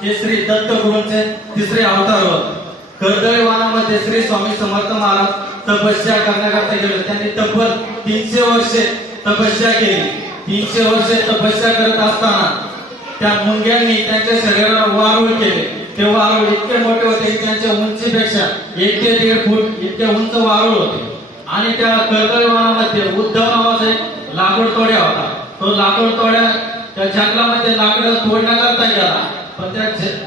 हे श्री दत्त गुरूंचे तिसरे अवतार होते। कर्दळी वनामध्ये श्री स्वामी समर्थ महाराज तपस्या करण्याकरता गेले। त्यांनी तब्बल 300 वर्षे तपस्या केली। 300 वर्षे तपस्या करत असताना त्या मुंग्यांनी त्यांच्या शरीरावर वारूळ केले। ते वारूळ इतके मोठे होते की त्यांच्या उंचीपेक्षा 1 ते 1.5 फूट इतके उंच वारूळ होते। आणि त्या कर्दळी वनामध्ये उद्धव नावाचा एक लाकूड तोड्या होता। तो लाकूड तोड्या त्या जंगलामध्ये लाकडं तोडण्याकरता गेला, पण त्या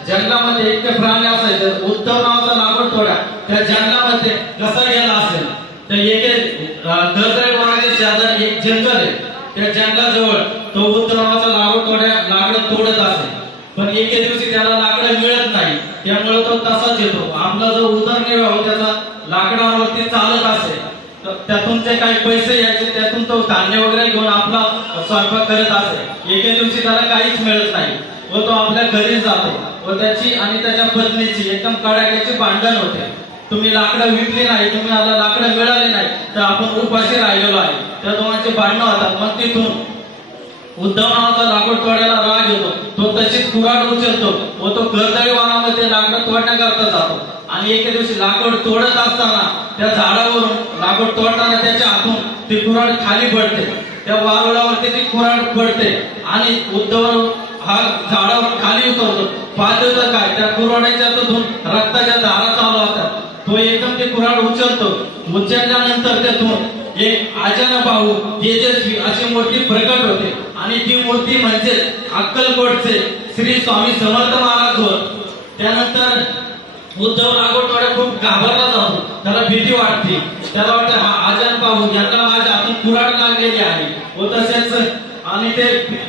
जंगलामध्ये इतके प्राणी असायचे। उद्धव नावाचा लाकूड तोड्या त्या जंगलामध्ये कसा गेला असेल तर कर्दळी वनाच्या शेजारी एक जंगल आहे। त्या जंगलाजवळ तो उद्धव नावाचा लाकूड तोडत असे, पण एके दिवशी त्याला लाकडं मिळत नाही। त्यामुळे तो तसाच येतो। आपला जो उदरनिर्वाह त्याचा लाकडावरती चालत असे, त्यातून जे काही पैसे यायचे त्यातून तो धान्य वगैरे घेऊन आपला स्वयंपाक करत असे। एके दिवशी त्याला काहीच मिळत नाही व तो आपल्या घरी जातो व त्याची आणि त्याच्या पत्नीची एकदम कडाक्याचे भांडण होते। तुम्ही लाकडं विकली नाही, तुम्ही मला लाकडं मिळाले नाही, तर आपण उपाशी राहिलेलो आहे। त्या दोघांचे भांडण होतात। मग तिथून उद्धव नावाचा लाकूड तोडायला राग येतो। तो तशीच कुऱ्हाड उचलतो व तो कर्दळी वनामध्ये लाकडं तोडण्याकरता जातो। आणि एके दिवशी लाकूड तोडत असताना त्या झाडावरून लाकूड तोडताना त्याच्या हातून ती कुऱ्हाड खाली पडते। त्या वारुळावरती ती कुऱ्हाड पडते आणि उद्धव हा झाडावर खाली उतरतो। पाहतो तर काय, त्या कुऱ्हाडीच्या तून रक्ताच्या धारा चालू असतात। तो एकदम ती कुऱ्हाड उचलतो। उचलल्यानंतर त्यातून एक अचानक भाऊ तेजस्वी अशी मूर्ती प्रकट होते आणि ती मूर्ती म्हणजे अक्कलकोटचे श्री स्वामी समर्थ महाराज होत। त्यानंतर उद्धव लाकूड तोड्या खूप घाबरला जातो, त्याला भीती वाटते। त्याला वाटतं हा अचानक भाऊ यांना माझ्या हातून कुऱ्हाड लागलेली आहे व तसेच आणि ते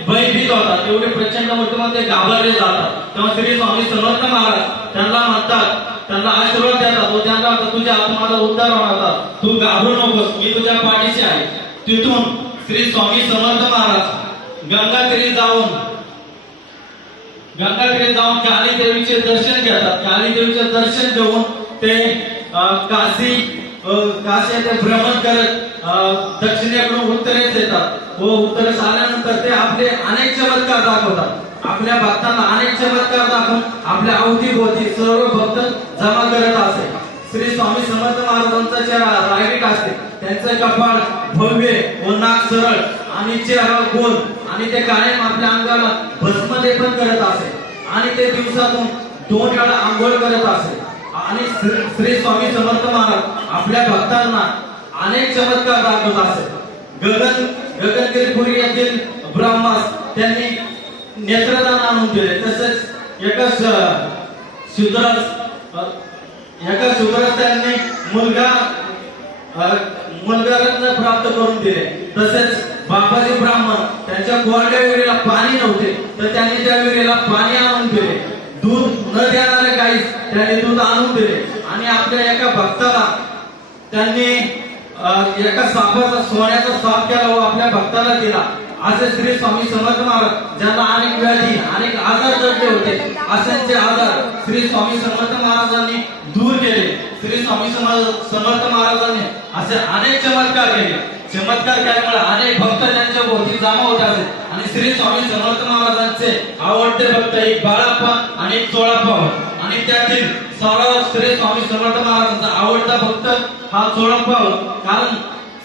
भयभीत होतात। तेवढे प्रचंड मूर्तीमध्ये घाबरले जातात। तेव्हा श्री स्वामी समर्थ महाराज त्यांना म्हणतात, त्यांना आशीर्वाद देतात व त्यांना तुझ्या हातून माझा उद्धार होणार, तू घाबरू नकोस, मी तुझ्या पाठीशी आहे। तिथून श्री स्वामी समर्थ महाराज गंगातीरी जाऊन काली देवीचे दर्शन घेतात। काली देवीचे दर्शन घेऊन ते काशी ते भ्रमण करत दक्षिणेकडून उत्तरेस येतात व उत्तरेस आल्यानंतर ते आपले अनेक चमत्कार दाखवतात। आपल्या भक्तांना अनेक चमत्कार दाखवून आपल्या अवतीभोवती सर्व भक्त जमा करत असे। श्री स्वामी समर्थ महाराजांचा चेहरा रागीट असते, त्यांचे कपाळ भव्य व नाक सरळ आणि चेहरा गोल आणि ते कायम आपल्या अंगाला भस्म लेपन करत असे आणि ते दिवसातून 2 वेळा आंघोळ करत असे। आणि श्री स्वामी समर्थ महाराज आपल्या भक्तांना अनेक चमत्कार दाखवत असे। गगनगिरीपुरी येथील ब्रह्मास त्यांनी नेत्रदान आणून दिले। तसेच एका शूद्रास त्यांनी मुलगा रत्न प्राप्त करून दिले। तसेच बाबाजी ब्राह्मण त्यांच्या गोंड्या विहिरीला पाणी नव्हते, तर त्यांनी त्या विहिरीला पाणी आणून दिले। दूध न देणारे गाईस त्यांनी दूध आणून दिले। आणि आपल्या एका भक्ताला त्यांनी एका सापाचा सोन्याचा साप केला व आपल्या भक्ताला दिला। असे श्री स्वामी समर्थ महाराज ज्यांना अनेक व्याधी अनेक आजार जडले होते, अशांचे आजार श्री स्वामी समर्थ महाराजांनी दूर केले। श्री स्वामी समर्थ महाराजांनी असे अनेक चमत्कार केले। चमत्कार केल्यामुळे अनेक भक्त त्यांच्या भोवती जमा होत असे आणि श्री स्वामी समर्थ महाराजांचे आवडते भक्त एक बाळाप्पा आणि एक चोळाप्पा होत। आणि त्यातील सर्व श्री स्वामी समर्थ महाराजांचा आवडता भक्त हा चोळाप्पा होत, कारण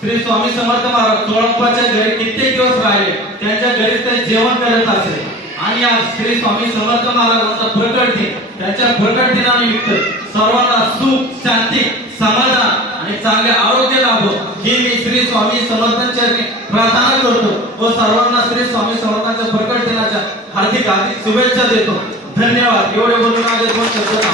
श्री स्वामी समर्थ महाराज चोळप्पाच्या घरी कित्येक दिवस राहिले, त्यांच्या घरी ते जेवण करत असे। आणि आज श्री स्वामी समर्थ महाराजांचा प्रकट दिन, त्यांच्या प्रकट दिनानिमित्त सर्वांना सुख शांती समाधान आणि चांगले आरोग्य लाभो ही मी श्री स्वामी समर्थांच्या प्रार्थना करतो व सर्वांना श्री स्वामी समर्थांच्या प्रकट दिनाच्या हार्दिक शुभेच्छा देतो। धन्यवाद। एवढे बोलून माझे 2 शब्द